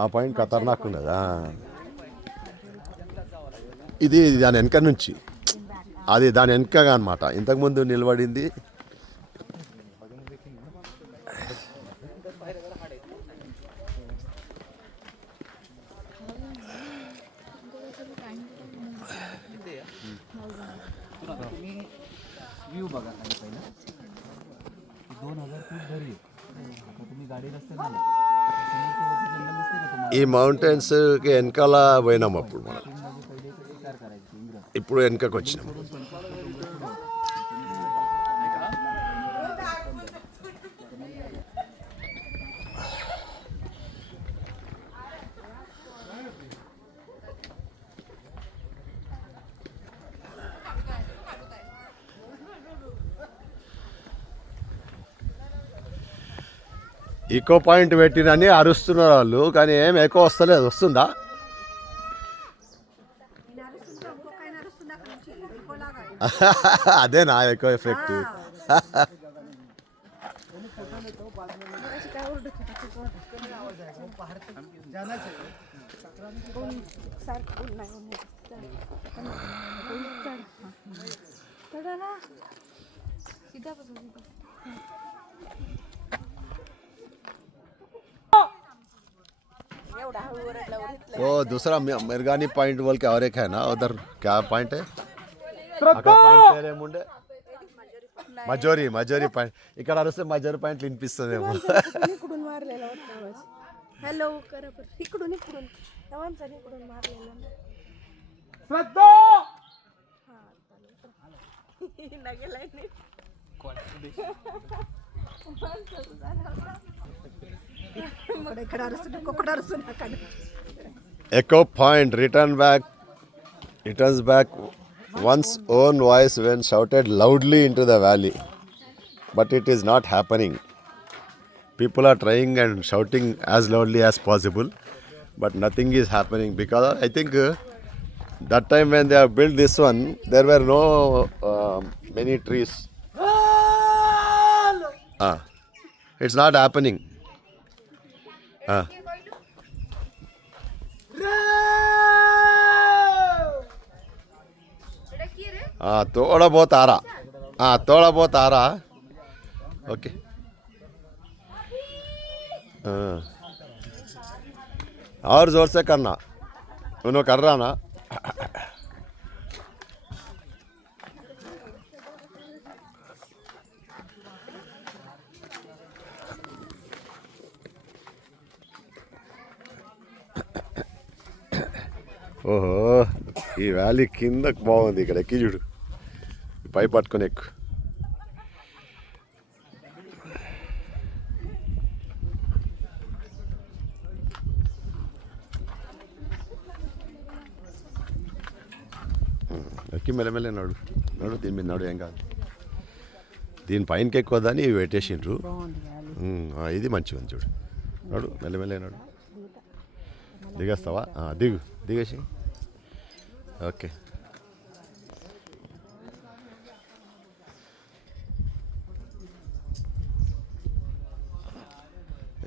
ఆ పాయింట్ ఖతర్నాక్ ఉన్నదా. ఇది దాని వెనక నుంచి, అది దాని వెనకగా అనమాట. ఇంతకుముందు నిలబడింది. व्यू बघा खाली पहिला 2000 फूट भरी आता तुम्ही गाडी रस्त्यात आले समोरचं वरचं जंगल दिसते का तुम्हाला ఈ మౌంటైన్స్కి వెనకాల పోయినాం అప్పుడు మనం. पहिले शिकार करायची इंग्रज ఇప్పుడు వెనకకు వచ్చినాం. ఈకో పాయింట్ పెట్టినని అరుస్తున్నారు వాళ్ళు, కానీ ఏం ఎక్కువ వస్తలేదు. వస్తుందా? అదే నా ఎక్కువ ఎఫెక్ట్. वो दूसरा मिरगानी पॉइंट बोल के और एक है ना उधर, क्या पॉइंट है? मुंडे మజోరీ పాయింట్. ఇక్కడ అరిస్తే మజోరీ పాయింట్ వినిపిస్తుందేమో. हॅलो इकडून मारलेलं Echo point returns back one's own voice when shouted loudly into the valley, but it is not happening. People are trying and shouting as loudly as possible, but nothing is happening, because I think that time when they have built this one, there were no many trees. It's not happening. थोड़ा बहुत आ रहा, थोड़ा बहुत आ रहा. ओके. और जोर से करना. उन्होंने कर रहा ना. ఓహో, ఈ వ్యాలీ కిందకు బాగుంది. ఇక్కడ ఎక్కి చూడు, పై పట్టుకొని ఎక్కు. ఎక్కి మెల్లమెల్ల నడు దీని మీద నడు, ఏం కాదు. దీని పైనకి ఎక్కువదని ఇవి పెట్టేసిండ్రు. ఇది మంచిగా ఉంది చూడు. నడు మెల్లమెల్ల నడు. దిగేస్తావా? దిగేసి. ఓకే.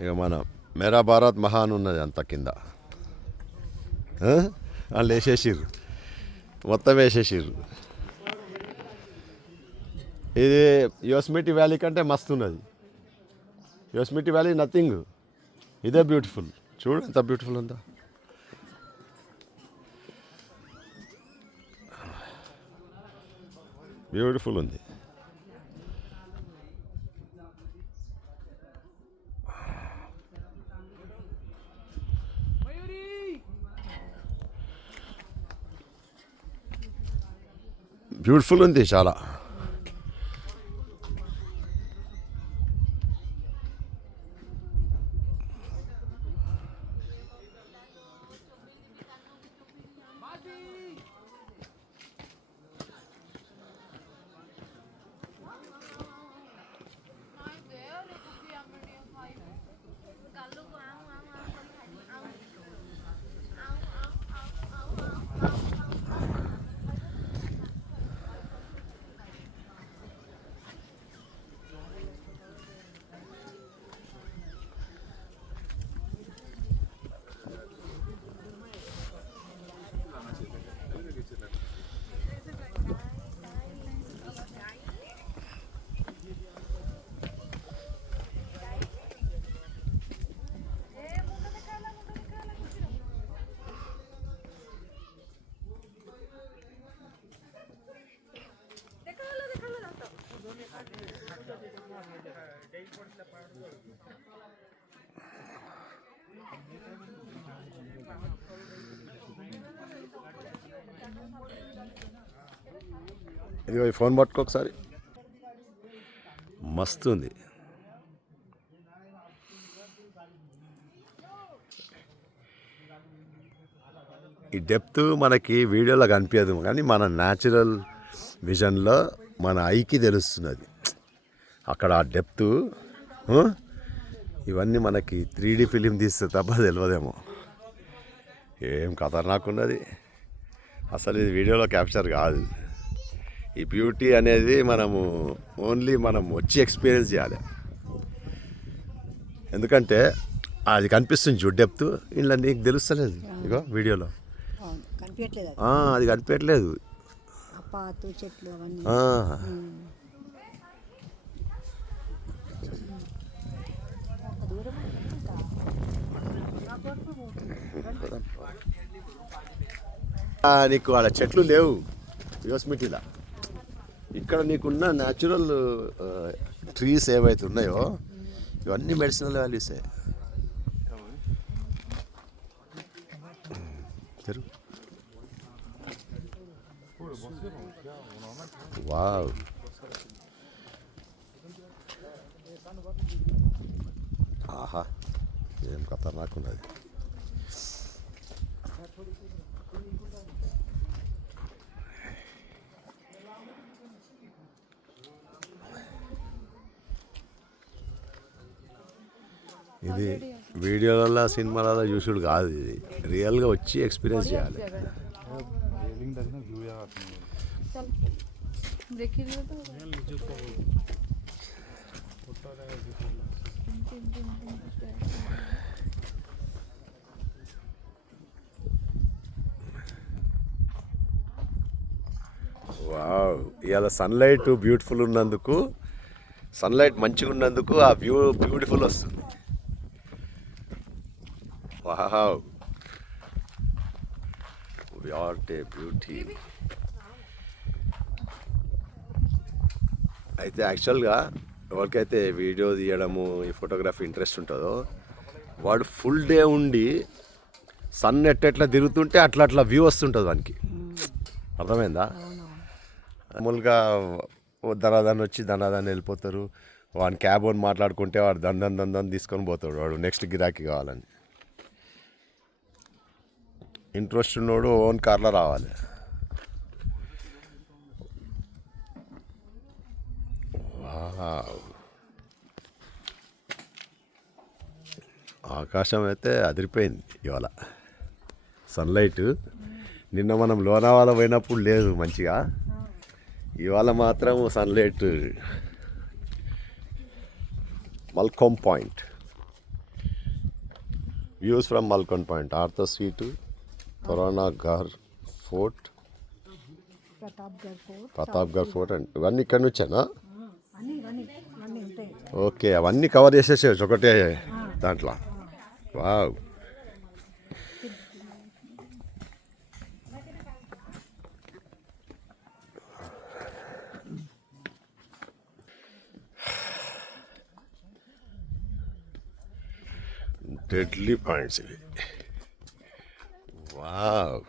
ఇక మన మేరా భారత్ మహాన్ ఉన్నది అంత కింద. వాళ్ళు వేసేసిర్రు, మొత్తం వేసేసిర్రు. ఇది యోస్మిటీ వ్యాలీ కంటే మస్తు ఉన్నది. యోస్మిటీ వ్యాలీ నథింగ్, ఇదే బ్యూటిఫుల్. చూడు ఎంత బ్యూటిఫుల్ ఉందో. బ్యూటిఫుల్ ఉంది. బ్యూటిఫుల్ ఉంది చాలా. ఇదిగో ఈ ఫోన్ పట్టుకో ఒకసారి. మస్తు ఉంది. ఈ డెప్త్ మనకి వీడియోలో కనిపించదు కానీ మన న్యాచురల్ విజన్లో మన ఐకి తెలుస్తున్నది అక్కడ ఆ డెప్త్. ఇవన్నీ మనకి 3D ఫిలిం తీస్తే తప్ప తెలియదేమో. ఏం ఖతర్నాక్ ఉన్నది అసలు. ఇది వీడియోలో క్యాప్చర్ కాదు. ఈ బ్యూటీ అనేది మనము ఓన్లీ మనం వచ్చి ఎక్స్పీరియన్స్ చేయాలి. ఎందుకంటే అది కనిపిస్తుంది చూడు డెప్త్, ఇలా నీకు తెలుస్తలేదు ఇగో వీడియోలో. కనిపించట్లేదు అది కనిపించట్లేదు. పాతు చెట్లు అవన్నీ. నీకు ఆడ చెట్లు లేవు యోస్మిటీలా. ఇక్కడ నీకున్న న్యాచురల్ ట్రీస్ ఏవైతే ఉన్నాయో ఇవన్నీ మెడిసినల్ వాల్యూసే. వావ్, ఆహా, ఏం ఖతర్నాక్ ఉన్నది. ఇది వీడియోలలో సినిమాలలో చూసుడు కాదు, ఇది రియల్గా వచ్చి ఎక్స్పీరియన్స్ చేయాలి. వావ్, ఇవాళ సన్లైట్ బ్యూటిఫుల్ ఉన్నందుకు, సన్లైట్ మంచిగా ఉన్నందుకు ఆ వ్యూ బ్యూటిఫుల్ వస్తుంది. Wow, what a beauty. అయితే యాక్చువల్గా ఎవరికైతే వీడియో తీయడము ఈ ఫోటోగ్రఫీ ఇంట్రెస్ట్ ఉంటుందో వాడు ఫుల్ డే ఉండి సన్ ఎట్లా తిరుగుతుంటే అట్లా అట్లా వ్యూ వస్తుంటుంది వానికి. అర్థమైందా? మామూలుగా దనాదాన్ని వచ్చి దనాదాన్ని వెళ్ళిపోతారు. వాడిని క్యాబ్ అని మాట్లాడుకుంటే వాడు దందని తీసుకొని పోతాడు వాడు నెక్స్ట్ గిరాకీ కావాలని. ఇంట్రెస్ట్ ఉన్నోడు ఓన్ కార్లో రావాలి. ఆకాశం అయితే అదిరిపోయింది ఇవాళ. సన్లైట్ నిన్న మనం లోనావాల పోయినప్పుడు లేదు మంచిగా, ఇవాళ మాత్రం sunlight. Malcolm point, views from Malcolm point, Arthur street, Toranagar fort, Pratapgad fort and ఇవన్నీ ఇక్కడ నుంచేనా? ఓకే, అవన్నీ కవర్ చేసేసేయచ్చు ఒకటే దాంట్లో. వావ్, డెడ్లీ పాయింట్స్ ఇవి. వావ్,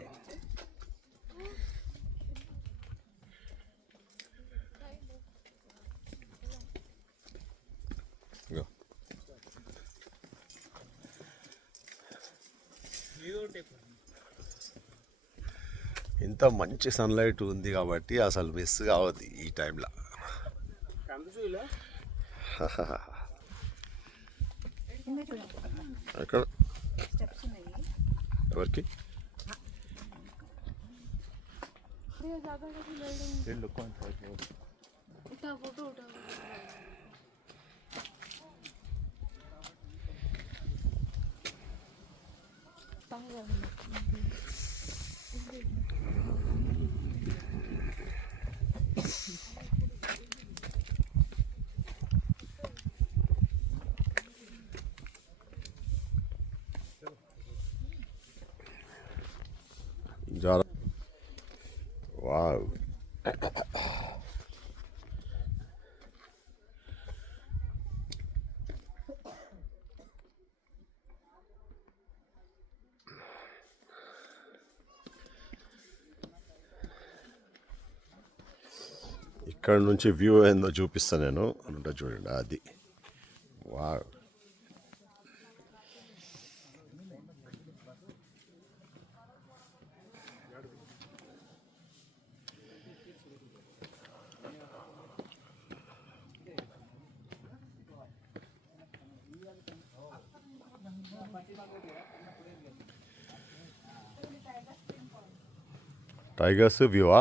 ఇంత మంచి సన్లైట్ ఉంది కాబట్టి అసలు మిస్ కావద్దు ఈ టైంలో. ఎక్కడ ఎవరికి जा वाह, ఇక్కడ నుంచి వ్యూ ఏందో చూపిస్తాను నేను అనుకుంటా, చూడండి అది. వా టైగర్స్ వ్యూవా?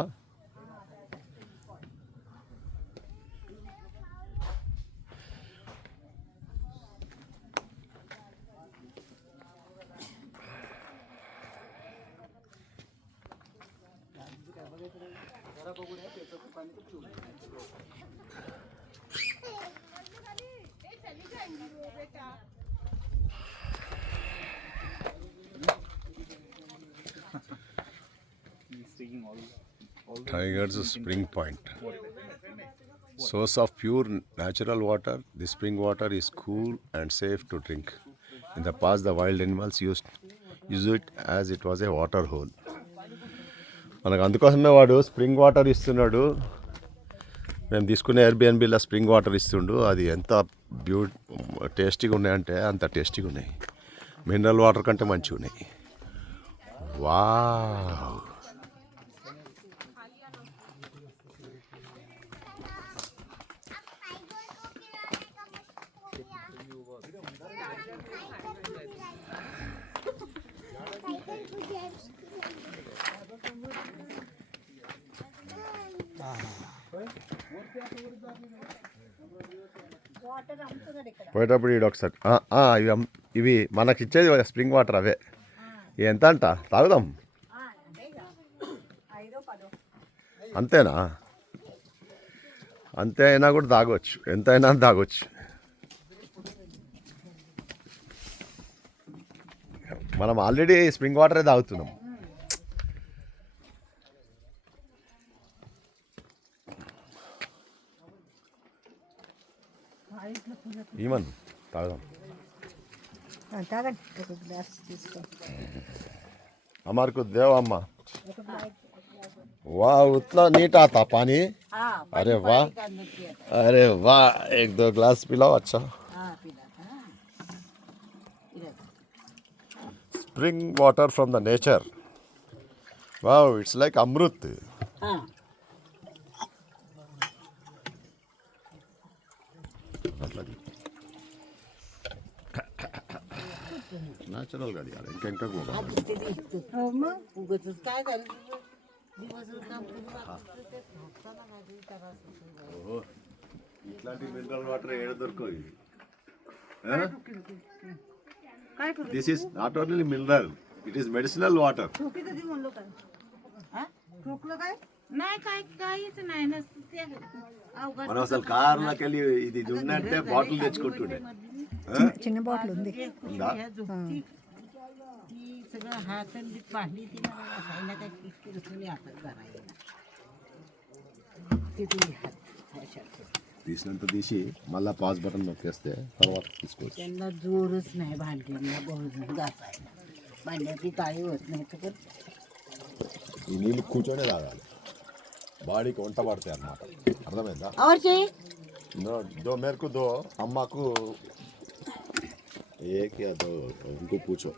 Tigers Spring Point. Source of pure natural water. The spring water is cool and safe to drink. In the past, the wild animals used it as it was a water hole. మనకు అందుకోసమే వాడు spring water ఇస్తున్నాడు. మేము తీసుకునే ఎయిర్బిఎన్బిలో spring water ఇస్తుండు. అది ఎంత టేస్టీగా ఉన్నాయంటే అంత టేస్టీగా ఉన్నాయి. మినరల్ వాటర్ కంటే మంచిగా ఉన్నాయి. వావ్. పోయేటప్పుడు ఇవి ఒకసారి ఇవి మనకి ఇచ్చేది స్ప్రింగ్ వాటర్ అవే. ఎంత అంట తాగుదాం? అంతేనా? అంతే అయినా కూడా తాగొచ్చు, ఎంతైనా తాగొచ్చు. మనం ఆల్రెడీ స్ప్రింగ్ వాటరే తాగుతున్నాం. ఏమన్ తాగుదాం. తాగండి, ఒక గ్లాస్ తీసుకో. हमारे को देव अम्मा. वाह, उतना नीट आता पानी. अरे वाह, अरे वाह, एक दो ग्लास पिलाओ. अच्छा, spring water from the nature. वाह, इट्स लाइक अमृत. नॅचरल गाडी आली इंका गोवा. ఇట్లాంటి మినరల్ వాటర్ ఏడ దొరకవు. This is not only mineral, it is medicinal water. మనం అసలు కార్లోకి వెళ్ళి ఇది ఉందంటే బాటిల్ తెచ్చుకుంటుండే. చిన్న బాటిల్ ఉంది. తీసినంత తీసి మళ్ళీ పాజ్ బటన్ నొక్కేస్తే తర్వాత తీసుకోవచ్చు. त्यांना जोरच नाही भांडीला बहुजन घासायला. भांड्याची काळी होत नाही तर ఈ నీళ్ళు కూర్చొనే తాగాలి, బాడీకి వంట పడతాయి అన్నమాట. అర్థమైందా? దో మేరకు దో అమ్మకు एक या दो उनको पूछो.